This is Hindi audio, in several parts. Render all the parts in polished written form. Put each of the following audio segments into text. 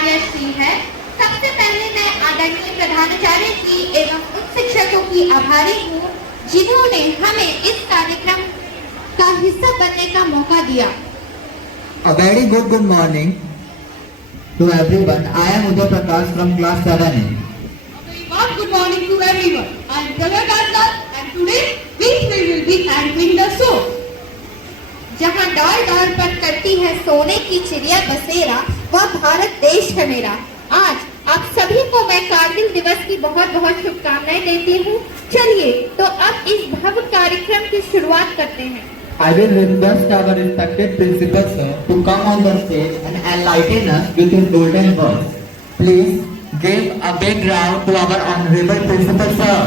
कार्यश्री है। सबसे पहले मैं आदरणीय प्रधानाचार्य जी एवं उन शिक्षकों की आभारी हूँ जिन्होंने हमें इस कार्यक्रम का हिस्सा बनने का मौका दिया। A very good morning to everyone. I am Uday Prakash from class 7A. Good morning to everyone. I am Jagad Gandhar and today we will be anchoring the show. जहाँ डाल डाल पर करती है सोने की चिड़िया बसेरा, वह भारत देश है मेरा। आज आप सभी को मैं कारगिल दिवस की बहुत बहुत शुभकामनाएं देती हूँ। चलिए तो अब इस भव्य कार्यक्रम की शुरुआत करते हैं। I will request our respected principal sir to come on the stage and enlighten us with his golden words. Please give a big round to our honorable principal sir.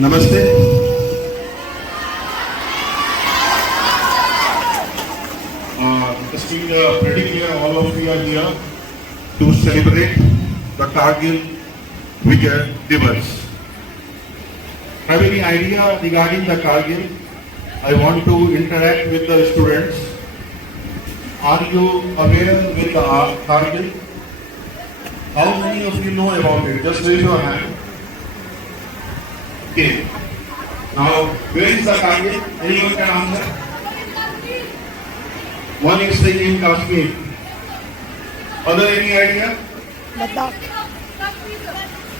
Namaste. Esteemed pretty clear, all of you are here to celebrate the Kargil Vijay Divas. Have any idea regarding the Kargil? I want to interact with the students. Are you aware with the Kargil? How many of you know about it? Just raise your hand. Okay. Now, where is the Kargil? Anyone can answer? One is staying in Kashmir. Other any idea? Ladakh.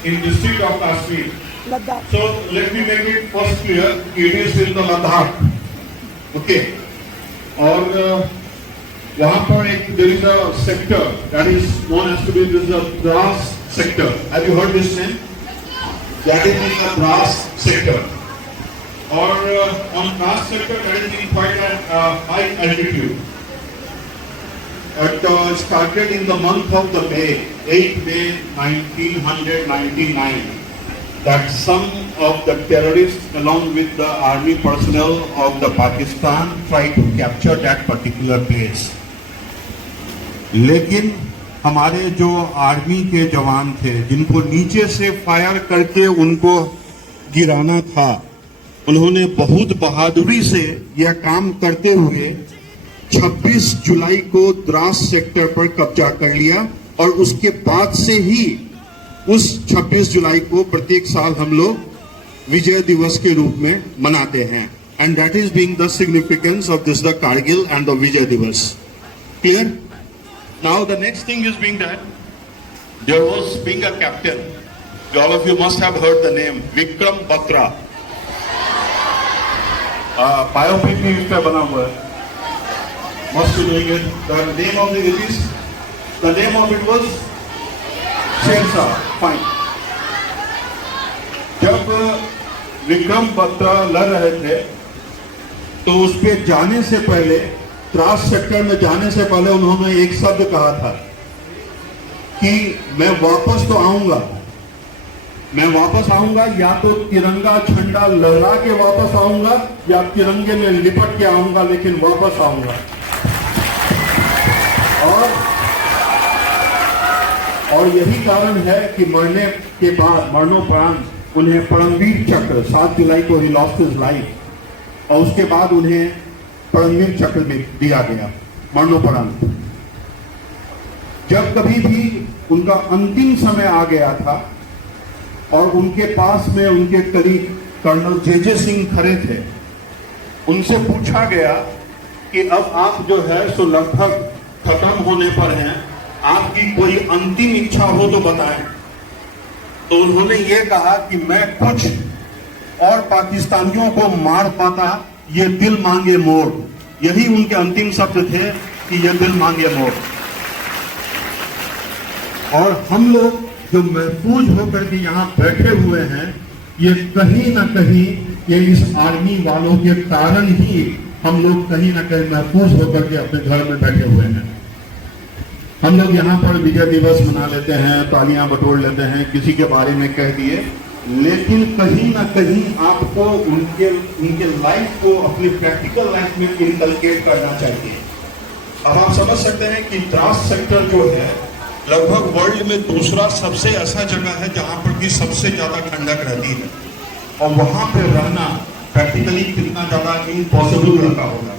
In district of Kashmir. Ladakh. So let me make it first clear. It is in the Ladakh. Okay. और वहाँ पर एक there is a sector that is known as to be this is a Drass sector. Have you heard this name? That is in the Drass sector. Or on Drass sector that is in quite a high altitude. It started in the month of the May, 8 May 1999. That some of the terrorists along with the army personnel of the Pakistan tried to capture that particular place. लेकिन हमारे जो आर्मी के जवान थे जिनको नीचे से फायर करके उनको गिराना था, उन्होंने बहुत बहादुरी से यह काम करते हुए 26 जुलाई को द्रास सेक्टर पर कब्जा कर लिया और उसके बाद से ही उस 26 जुलाई को प्रत्येक साल हम लोग विजय दिवस के रूप में मनाते हैं. And that is being the significance of this the Kargil and the Vijay Diwas. Clear? Now the next thing is being that there was being a captain. All of you must have heard the name Vikram Batra. Biopic भी इस पे बना हुआ है. Must be doing it. The name of the release, the name of it was Shensa. Fine. जब विक्रम बत्रा लड़ रहे थे तो उस पे जाने से पहले द्रास सेक्टर में जाने से पहले उन्होंने एक शब्द कहा था कि मैं वापस तो आऊंगा, मैं वापस आऊंगा, या तो तिरंगा झंडा लहरा के वापस आऊंगा या तिरंगे में लिपट के आऊंगा, लेकिन वापस आऊंगा. और यही कारण है कि मरने के बाद मरणोपरांत उन्हें परमवीर चक्र 7 जुलाई को ही लॉस्ट हिज लाइफ और उसके बाद उन्हें परमवीर चक्र में दिया गया मरणोपरांत. जब कभी भी उनका अंतिम समय आ गया था और उनके पास में उनके करीब कर्नल जे सिंह खड़े थे, उनसे पूछा गया कि अब आप जो है सो लगभग खत्म होने पर हैं, आपकी कोई अंतिम इच्छा हो तो बताएं. तो उन्होंने ये कहा कि मैं कुछ और पाकिस्तानियों को मार पाता, ये दिल मांगे मोर. यही उनके अंतिम शब्द थे कि ये दिल मांगे मोर. और हम लोग जो महफूज होकर के यहाँ बैठे हुए हैं, ये कहीं ना कहीं ये इस आर्मी वालों के कारण ही हम लोग कहीं ना कहीं महफूज होकर के अपने घर में बैठे हुए हैं. हम लोग यहाँ पर विजय दिवस मना लेते हैं, तालियां बटोर लेते हैं, किसी के बारे में कह दिए, लेकिन कहीं ना कहीं आपको उनके लाइफ को अपनी प्रैक्टिकल लाइफ में इनकलकेट करना चाहिए। अब आप समझ सकते हैं कि द्रास सेक्टर जो है लगभग वर्ल्ड में दूसरा सबसे ऐसा जगह है जहां पर कि सबसे ज्यादा ठंडक रहती है, और वहां पर रहना प्रैक्टिकली कितना ज्यादा इम्पॉसिबल रहता होगा।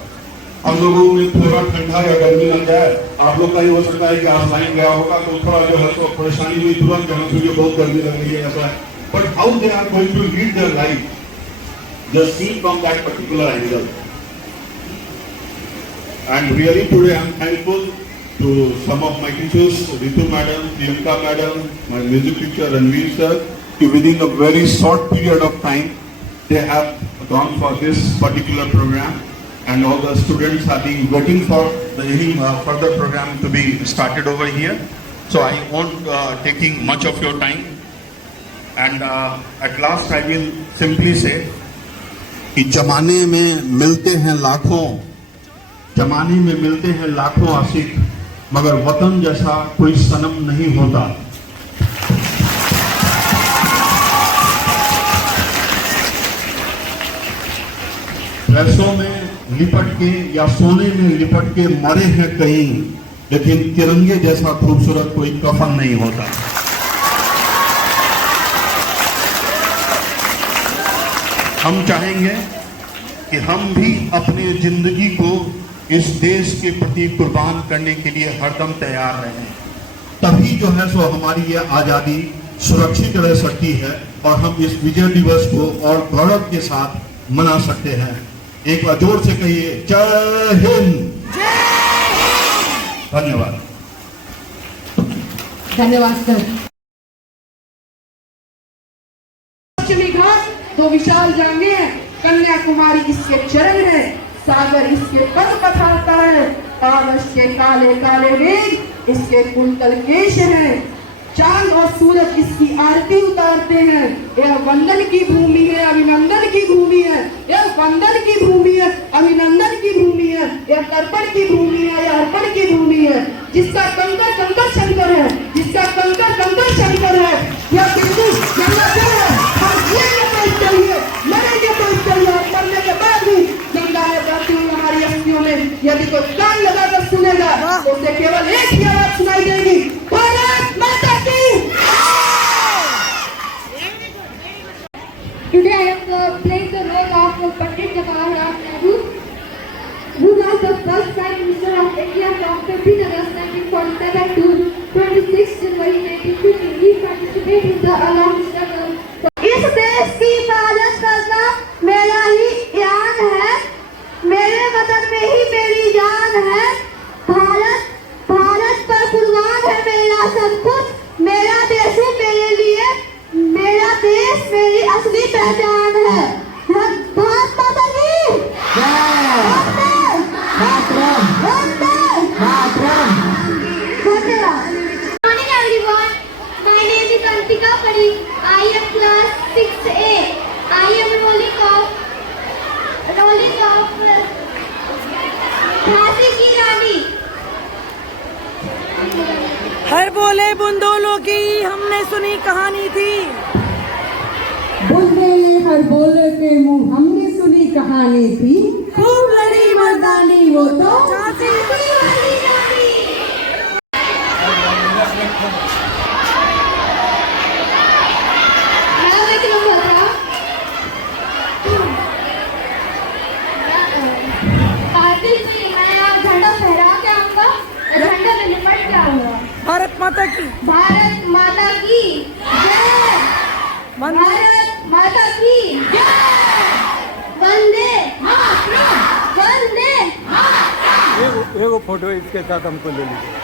हम लोगों में थोड़ा ठंडा या गर्मी लग जाए, आप लोग का ही हो सकता है कि आप लाइन गया होगा तो थोड़ा जो है तो परेशानी हुई, तुरंत जहाँ मुझे बहुत गर्मी लग रही है ऐसा है, but how they are going to lead their life, just see from that particular angle. And really today I am thankful to some of my teachers, Ritu madam, Priyanka madam, my music teacher Ranveer sir, कि within a very short period of time they have gone for this particular program, and all the students have been waiting for any further program to be started over here. So I won't taking much of your time, and at last I will simply say कि जमाने में मिलते हैं लाखों आशिक, मगर वतन जैसा कोई सनम नहीं होता। पैसों में लिपट के या सोने में लिपट के मरे हैं कहीं, लेकिन तिरंगे जैसा खूबसूरत कोई कफन नहीं होता। हम चाहेंगे कि हम भी अपनी जिंदगी को इस देश के प्रति कुर्बान करने के लिए हरदम तैयार रहें, तभी जो है सो हमारी ये आजादी सुरक्षित रह सकती है और हम इस विजय दिवस को और गौरव के साथ मना सकते हैं। एक बार जोर से कहिए, जय हिंद। धन्यवाद। धन्यवाद सर। पश्चिमी घाट दो विशाल जांगे हैं, कन्याकुमारी इसके चरण है, सागर इसके पद पथारता है, आकाश के काले काले मेघ इसके कुंतल केश है, चांद और सूरज इसकी आरती उतारते हैं। यह वंदन की भूमि है, अभिनंदन की भूमि है, यह वंदन की भूमि है, अभिनंदन की भूमि है, यह तर्पण की भूमि है, यह अर्पण की भूमि है। जिसका कंकर कंकर शंकर है, जिसका कंकर कंकर शंकर है, यह बिंदु गंगाजल है। हम जिएंगे तो इसके लिए, मरेंगे तो इसके लिए, और मरने के बाद भी गंगा है बहती हुई हमारी अस्थियों में। यदि कोई कान लगाकर सुनेगा तो उसे केवल एक ही आवाज सुनाई देगी, भारत माता की। Today I am playing the role of Pandit Jawaharlal Nehru, who was the first Prime Minister of India from 15 August 1947 to 26 January 1950. He participated in the long struggle. इस देश की हिफाजत करना मेरा ही ईमान है, मेरे वतन में ही मेरी जान है। भारत पर कुर्बान है मेरा सब कुछ, मेरा देश ही मेरे लिए, मेरा देश मेरी असली पहचान है। भारत माता की धन्यवाद। Morning everyone, my name is Antika Parikh. I am class 6A. I am rolling off Jhansi की रानी। हर बोले बुंदोलों की हमने सुनी कहानी थी, बोलते हर बोले के मुंह हमने सुनी कहानी थी, खूब लड़ी मर्दानी वो तो झांसी वाली रानी। भारत माता की, भारत माता की जय, भारत माता की जय, वंदे मातरम, वंदे मातरम। एगो फोटो इसके साथ हमको ले लीजिए।